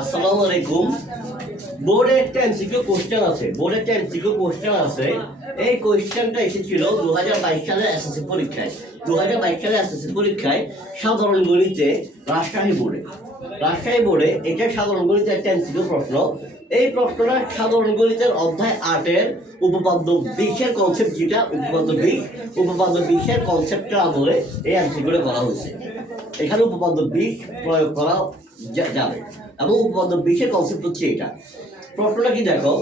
আসসালামু আলাইকুম। বোর্ডে একটা এমসিকিউ কোশ্চেন আছে। এই কোশ্চেনটা এসেছিল 2022 সালের এসএসসি পরীক্ষায়। 2022 সালের এসএসসি পরীক্ষায় সাধারণ গণিতে রাজশাহী বোর্ডে এটা সাধারণ গণিতের একটা এমসিকিউ প্রশ্ন। এই প্রশ্নটা সাধারণ গণিতের অধ্যায় 8-এর উপপাদ্য 20-এর কনসেপ্ট, যেটা উপপাদ্য 20-এর কনসেপ্টের আদলে এই এমসিকিউটা করা হয়েছে। এখানে উপপাদ্য 20 প্রয়োগ করা যাবে এবং উপপাদ্য 20-এর কনসেপ্ট হচ্ছে এটা। প্রশ্নটা কি দেখো,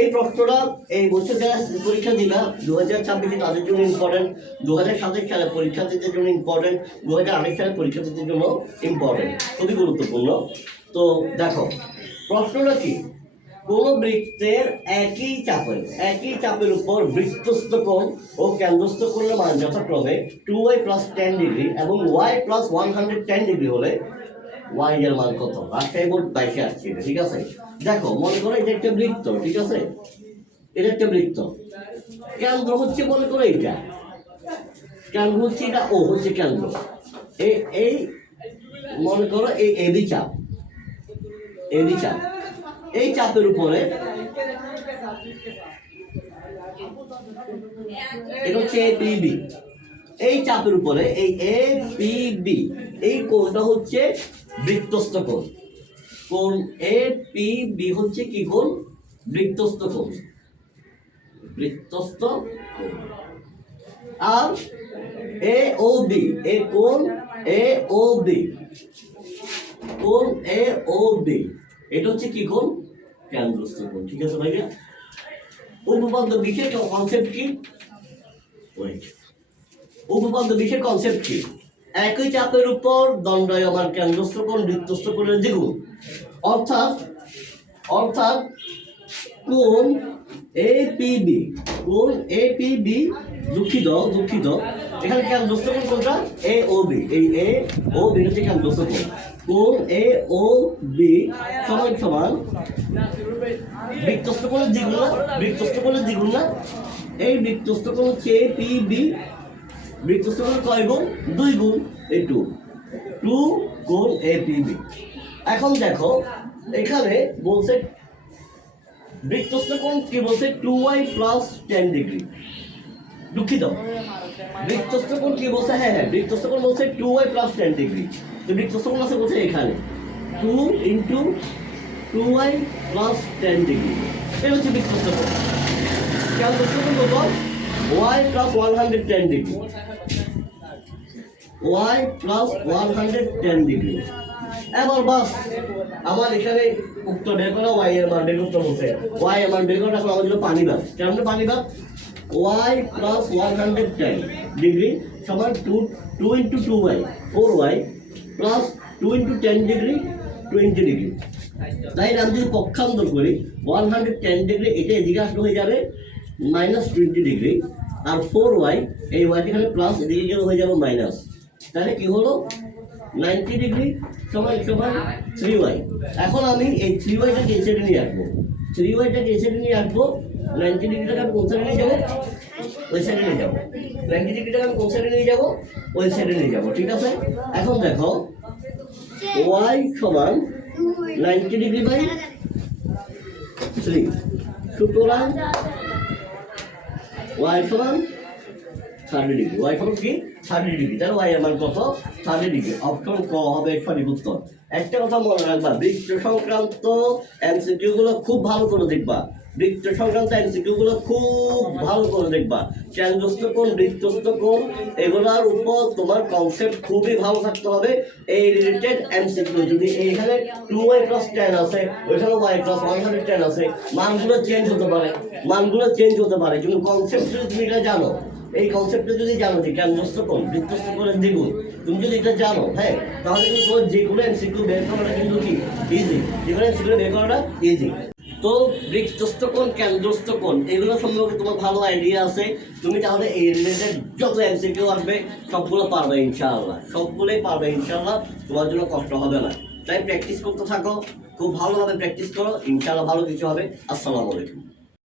এই প্রশ্নটা এই বছর যারা পরীক্ষা দিবা 2026 তাদের জন্য ইম্পর্টেন্ট, 2027 সালে পরীক্ষার্থীদের জন্য ইম্পর্টেন্ট, 2028 সালে পরীক্ষার্থীদের জন্য ইম্পর্টেন্ট, খুবই গুরুত্বপূর্ণ। তো দেখো প্রশ্নটা কি, কোন বৃত্তের একই চাপের উপর বৃত্তস্থ কোণ ও কেন্দ্রস্থ কোণের মান যথাক্রমে 2y + 10 ডিগ্রি এবং y + 110 ডিগ্রি হলে y এর মান কত? রাজশাহী বোর্ড 22-এ আসছে, ঠিক আছে। দেখো মনে করো এটা একটা বৃত্ত, ঠিক আছে, এটা একটা বৃত্ত, কেন্দ্র হচ্ছে মনে করো এটা, কেন্দ্র হচ্ছে এটা, ও হচ্ছে কেন্দ্র। এই মনে করো এই এবি চাপ, এই চাপের উপরে এটা হচ্ছে এপিবি, এই চাপের উপরে এই এপিবি, এই কোণটা হচ্ছে বৃত্তস্থ কোণ এপিবি হচ্ছে কি কোণ? বৃত্তস্থ কোণ। আর এওবি, এই কোণ এওবি, এটা হচ্ছে কি কোণ? কেন্দ্রস্থ কোণ, ঠিক আছে ভাইয়া। উপপাদ্য 20-এর কনসেপ্ট কি? উপপাদ্য 20-এর কনসেপ্ট কি? একই চাপের উপর দণ্ডায়মান কেন্দ্রস্থ কোণ বৃত্তস্থ কোণের দ্বিগুণ, অর্থাৎ কোণ এপিবি, দুঃখিত, এখানে কেন্দ্রস্থ কোণ কোনটা? এওবি, এই এওবি হচ্ছে কেন্দ্রস্থ কোণ এওবি সমান বৃত্তস্থ কোণের দ্বিগুণ না, এই বৃত্তস্থ কোণ হচ্ছে এপিবি, বৃত্তস্থ কোণ কয় গুণ? 2 গুণ, এই 2 কোণ এপিবি। এখন দেখো এখানে বলছে বৃত্তস্থ কোণ কি বলছে? 2y + 10 degree. দুঃখিত, বৃত্তস্থ কোণ কি বলছে? হ্যাঁ, বৃত্তস্থ কোণ বলছে 2y + 10 ডিগ্রি। তো বৃত্তস্থ কোণ আছে বলছে এখানে 2 × 2y + 10 ডিগ্রি, এটা হচ্ছে বৃত্তস্থ কোণ। কেন্দ্রস্থ কোণ কত? y + 110 degree, y + 110 degree. এবার বাস আমার এখানে উত্তর বের করা, y এর মান বের করতে বলছে, y এর মান বের করা। এখন আমাদের পানিবাদ, কেমন পানিবাদ? y + 110 ডিগ্রি সমান 2 × 2y 4y + 2 × 10 ডিগ্রি 20 ডিগ্রি। তাই আমি যদি পক্ষান্তর করি 110 ডিগ্রি, এটা এদিকে আসলে হয়ে যাবে -20 ডিগ্রি, আর 4y, এই y এখানে প্লাস, এদিকে গেলে হয়ে যাবে মাইনাস। তাহলে কি হলো? 90 ডিগ্রি সমান 3y। এখন আমি এই 3yটাকে এই সাইডে নিয়ে আসবো, 90 ডিগ্রিটাকে আমি কোন সাইডে নিয়ে যাবো? ওই সাইডে নিয়ে যাবো। 90 ডিগ্রিটাকে আমি কোন সাইডে নিয়ে যাবো? ওই সাইডে নিয়ে যাবো, ঠিক আছে। এখন দেখো y সমান 90 ডিগ্রি বাই 3, সুতরাং y সমান 30 ডিগ্রি। y সমান কি? 30 ডিগ্রি। তাহলে y এর মান কত? 30 ডিগ্রি। অপশন ক হবে সঠিক উত্তর। একটা কথা মনে রাখবা, বৃত্ত সংক্রান্ত এমসিকিউ গুলো খুব ভালো করে দেখবা, কেন্দ্রস্থ কোণ, বৃত্তস্থ কোণ, এগুলোর উপর তোমার কনসেপ্ট খুবই ভালো থাকতে হবে। এই রিলেটেড এমসিকিউ যদি এইখানে 2y + 10 আছে, ওইখানে y + 110 আছে, মানগুলো চেঞ্জ হতে পারে, কিন্তু কনসেপ্ট যদি তুমি এটা জানো, এই কনসেপ্টটা যদি জানো যে কেন্দ্রস্থ কোণ বৃত্তস্থ কোণের দ্বিগুণ, তুমি যদি এটা জানো, হ্যাঁ, তাহলে কিন্তু তোমার যেগুলো এমসিকিউ বের করাটা কিন্তু কি ইজি, তো বৃত্তস্থ কোণ, কেন্দ্রস্থ কোণ, এগুলো সম্পর্কে তোমার ভালো আইডিয়া আছে। তুমি তাহলে এই রিলেটেড যত এমসিকিউ আসবে সবগুলোই পারবে ইনশাআল্লাহ। তোমার জন্য কষ্ট হবে না। তাই প্র্যাকটিস করতে থাকো, খুব ভালোভাবে প্র্যাকটিস করো, ইনশাআল্লাহ ভালো কিছু হবে। আসসালামু আলাইকুম।